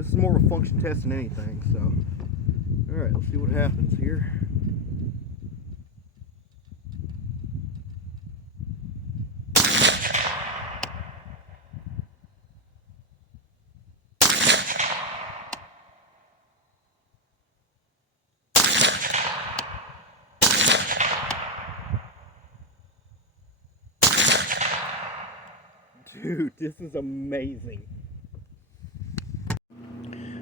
This is more of a function test than anything, so. Alright, let's see what happens here. Dude, this is amazing.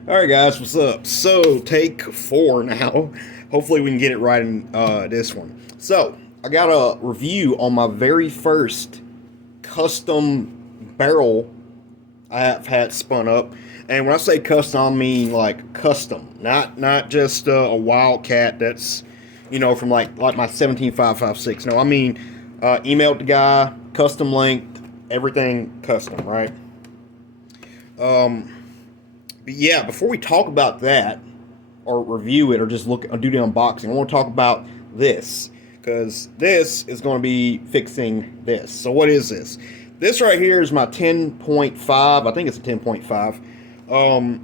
Alright guys, what's up? So, take 4 now. Hopefully we can get it right in this one. So, I got a review on my very first custom barrel I have had spun up. And when I say custom, I mean like custom. Not just a Wildcat that's, you know, from like my 17556. No, I mean emailed the guy, custom length, everything custom, right? But yeah, before we talk about that, or review it, or just do the unboxing, I want to talk about this, because this is going to be fixing this. So what is this? This right here is my 10.5, I think it's a 10.5,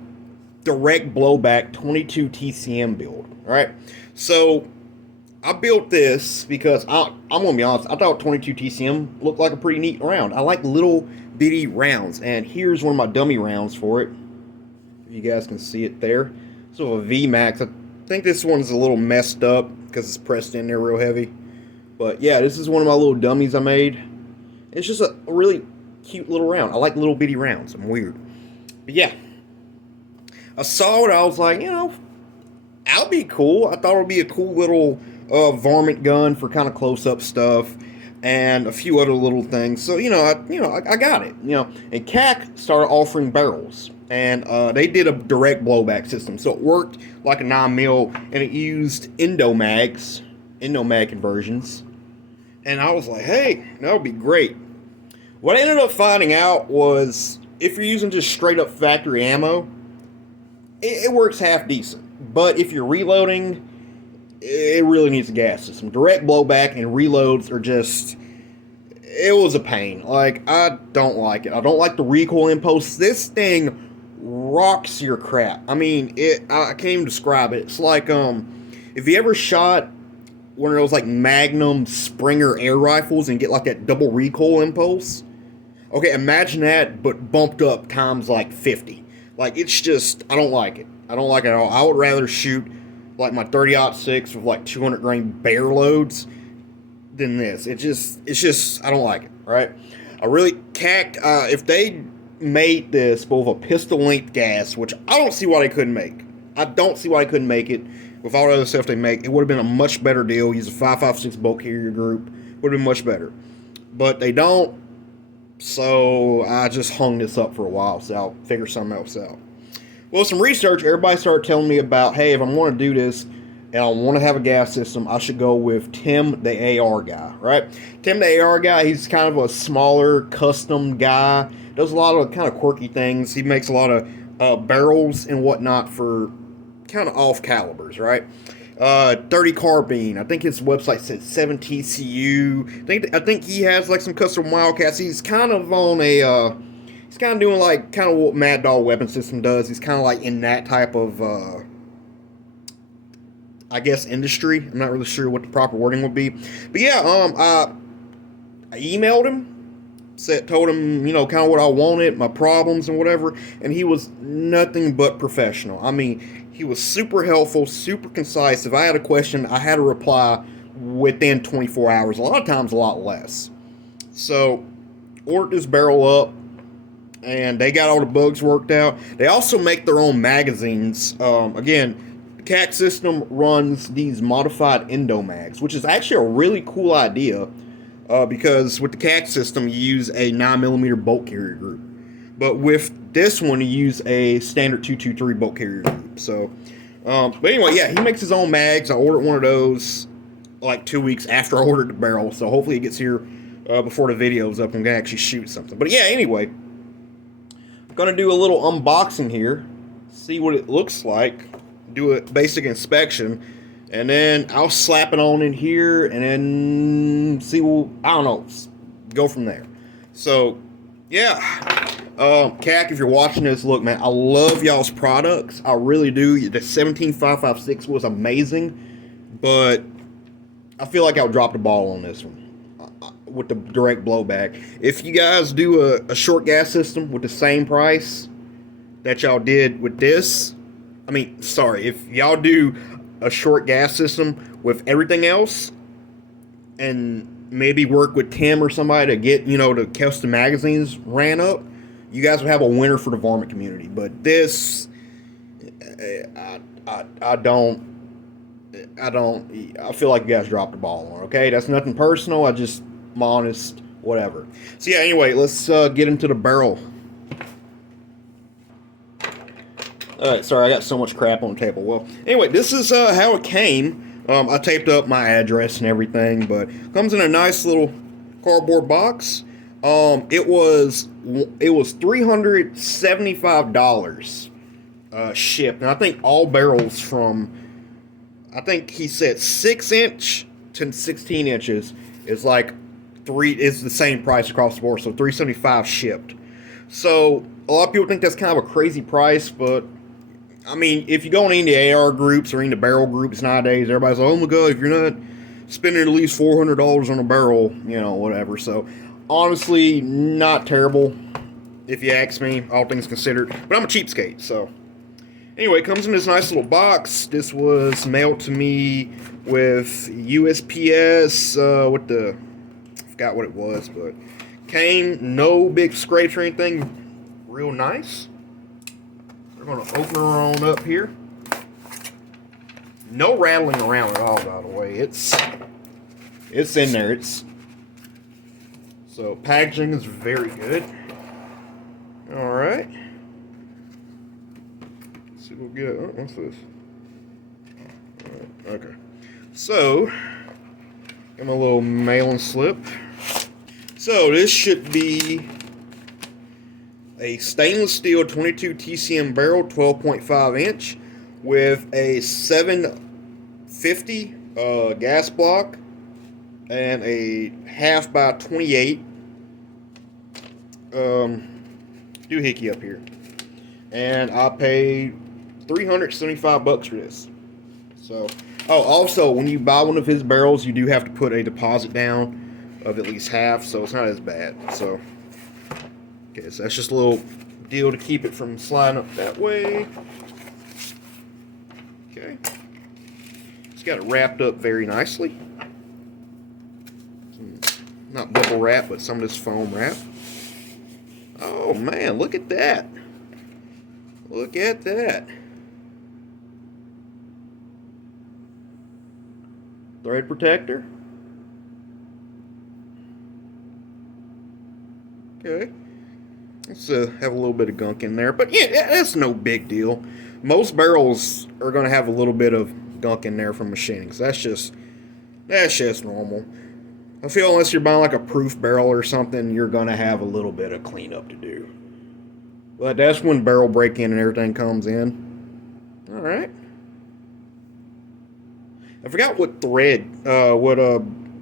direct blowback 22 TCM build, right? So I built this because I'm going to be honest, I thought 22 TCM looked like a pretty neat round. I like little bitty rounds, and here's one of my dummy rounds for it. If you guys can see it there. So a VMAX. I think this one's a little messed up because it's pressed in there real heavy. But yeah, this is one of my little dummies I made. It's just a really cute little round. I like little bitty rounds. I'm weird. But yeah. I saw it, I was like, you know, that'll be cool. I thought it would be a cool little varmint gun for kind of close-up stuff. And a few other little things. So, I got it. And CAC started offering barrels. And they did a direct blowback system. So it worked like a 9mm, and it used Endomag conversions. And I was like, hey, that would be great. What I ended up finding out was, if you're using just straight up factory ammo, it works half decent. But if you're reloading, it really needs a gas system. Direct blowback and reloads are just, it was a pain. Like, I don't like it. I don't like the recoil impulse. This thing rocks your crap. I mean, I can't even describe it. It's like, if you ever shot one of those like Magnum Springer air rifles and get like that double recoil impulse. Okay, imagine that, but bumped up times like 50. Like, it's just, I don't like it. I don't like it at all. I would rather shoot like my 30-06 with like 200 grain bear loads than this. It's just, I don't like it, right? I really, if they made this with a pistol length gas, which I don't see why they couldn't make. I don't see why they couldn't make it with all the other stuff they make. It would have been a much better deal. Use a 5.56 bolt carrier group. Would have been much better. But they don't, so I just hung this up for a while, so I'll figure something else out. Well, some research, everybody started telling me about, hey, if I want to do this and I want to have a gas system, I should go with Tim, the AR guy, right? Tim, the AR guy, he's kind of a smaller, custom guy. Does a lot of kind of quirky things. He makes a lot of barrels and whatnot for kind of off calibers, right? 30 carbine. I think his website said 7 TCU. I think he has like some custom Wildcats. He's kind of on a he's kind of doing like kind of what Mad Dog Weapon System does. He's kind of like in that type of I guess industry. I'm not really sure what the proper wording would be. But yeah, I emailed him. Told him, kind of what I wanted, my problems and whatever, and he was nothing but professional. I mean, he was super helpful, super concise. If I had a question, I had a reply within 24 hours, a lot of times a lot less. So, ordered this barrel up, and they got all the bugs worked out. They also make their own magazines. Again, the CAC system runs these modified Endomags, which is actually a really cool idea. Because with the CAC system, you use a 9mm bolt carrier group. But with this one, you use a standard 223 bolt carrier group. So, but anyway, yeah, he makes his own mags. I ordered one of those like 2 weeks after I ordered the barrel. So hopefully it gets here before the video's up and I'm going to actually shoot something. But yeah, anyway, I'm going to do a little unboxing here. See what it looks like. Do a basic inspection. And then I'll slap it on in here and then see, I don't know, go from there. So, yeah, CAC, if you're watching this, look, man, I love y'all's products. I really do. The 17556 was amazing, but I feel like I'll drop the ball on this one with the direct blowback. If you guys do a short gas system with the same price that y'all did with this, I mean, sorry, if y'all do a short gas system with everything else and maybe work with Tim or somebody to get, the custom magazines ran up, you guys would have a winner for the varmint community. But this, I don't. I feel like you guys dropped the ball on. Okay, that's nothing personal. I'm honest. Whatever. So yeah. Anyway, let's get into the barrel. All right. Sorry, I got so much crap on the table. Well, anyway, this is how it came. I taped up my address and everything, but comes in a nice little cardboard box. It was $375 shipped, and I think all barrels from, I think he said 6-inch to 16 inches is like is the same price across the board, so $375 shipped. So a lot of people think that's kind of a crazy price, but I mean, if you go into AR groups or into barrel groups nowadays, everybody's like, "Oh my god, if you're not spending at least $400 on a barrel, whatever." So honestly, not terrible if you ask me, all things considered. But I'm a cheapskate, so. Anyway, it comes in this nice little box. This was mailed to me with USPS, I forgot what it was, but came, no big scrapes or anything, real nice. We're going to open her on up here. No rattling around at all, by the way. It's in there. So packaging is very good. All right. See, we'll get. Oh, what's this? Okay. So, get my little mailing slip. So this should be a stainless steel 22 TCM barrel, 12.5 inch, with a 750 gas block and a half by 28 doohickey up here. And I paid $375 for this. So, also, when you buy one of his barrels, you do have to put a deposit down of at least half, so it's not as bad. So, okay, so that's just a little deal to keep it from sliding up that way. Okay. It's got it wrapped up very nicely. Not bubble wrap, but some of this foam wrap. Oh man, look at that. Look at that. Thread protector. Okay. Let's have a little bit of gunk in there. But yeah, that's no big deal. Most barrels are going to have a little bit of gunk in there from machining. So that's just normal. I feel unless you're buying like a proof barrel or something, you're going to have a little bit of cleanup to do. But that's when barrel break-in and everything comes in. All right. I forgot what thread, what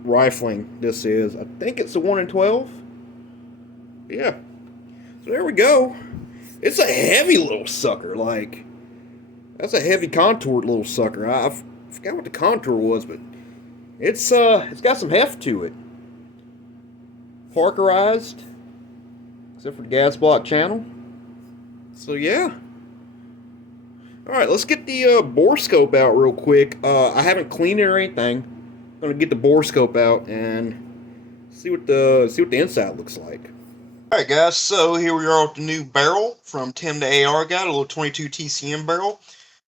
rifling this is. I think it's a 1 in 12. Yeah. So there we go. It's a heavy little sucker. Like, that's a heavy contoured little sucker. I forgot what the contour was, but it's got some heft to it. Parkerized, except for the gas block channel. So yeah. All right, let's get the bore scope out real quick. I haven't cleaned it or anything. I'm gonna get the bore scope out and see what the inside looks like. All right, guys. So here we are with the new barrel from Tim the AR guy, a little 22 TCM barrel,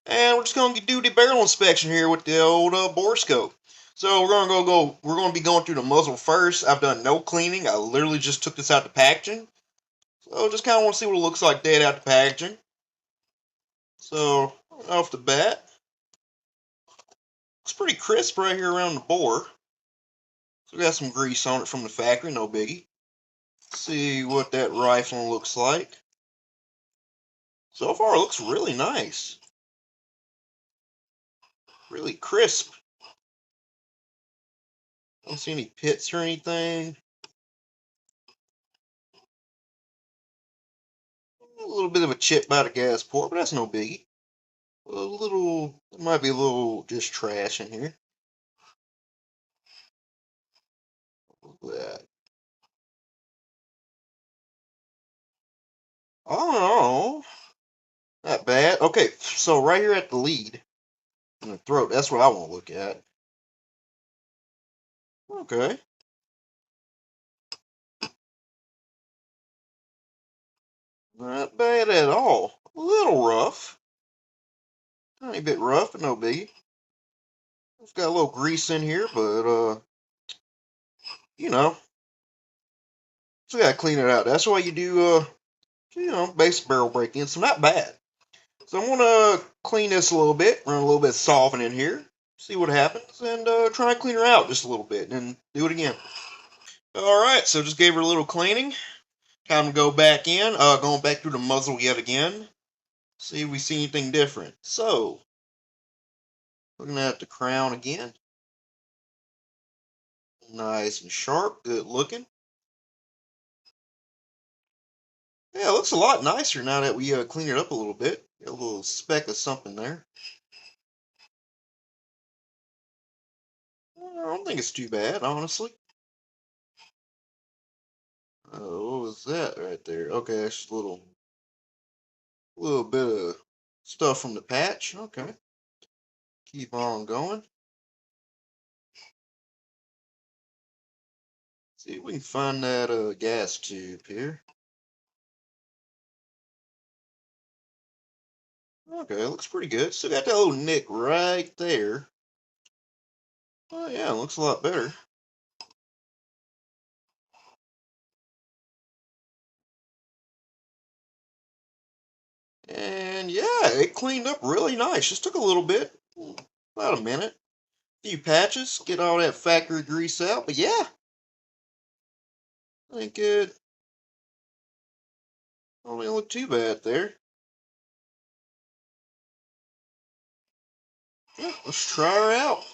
and we're just gonna do the barrel inspection here with the old bore scope. So we're gonna be going through the muzzle first. I've done no cleaning. I literally just took this out the packaging. So just kind of want to see what it looks like dead out the packaging. So off the bat, looks pretty crisp right here around the bore. So we got some grease on it from the factory, no biggie. Let's see what that rifling looks like. So far, it looks really nice. Really crisp. Don't see any pits or anything. A little bit of a chip by the gas port, but that's no biggie. There might be a little just trash in here. Look at that. Oh, not bad. Okay, so right here at the lead and the throat, that's what I want to look at. Okay, not bad at all. A little rough, tiny bit rough, but no biggie. It's got a little grease in here, but you know, still gotta clean it out. That's why you do basic barrel break-in. So not bad. So I'm gonna clean this a little bit, run a little bit of solvent in here, see what happens, and try and clean her out just a little bit, and do it again. All right, so just gave her a little cleaning. Time to go back in. Going back through the muzzle yet again. See if we see anything different. So, looking at the crown again. Nice and sharp, good looking. Yeah, it looks a lot nicer now that we clean it up a little bit. Got a little speck of something there. I don't think it's too bad, honestly. What was that right there? Okay, that's just a little bit of stuff from the patch. Okay, keep on going. See if we can find that gas tube here. Okay, looks pretty good. Still got that little nick right there. Oh yeah, looks a lot better. And yeah, it cleaned up really nice. Just took a little bit, about a minute. A few patches, get all that factory grease out. But yeah, I think it don't really look too bad there. Yeah, let's try her out.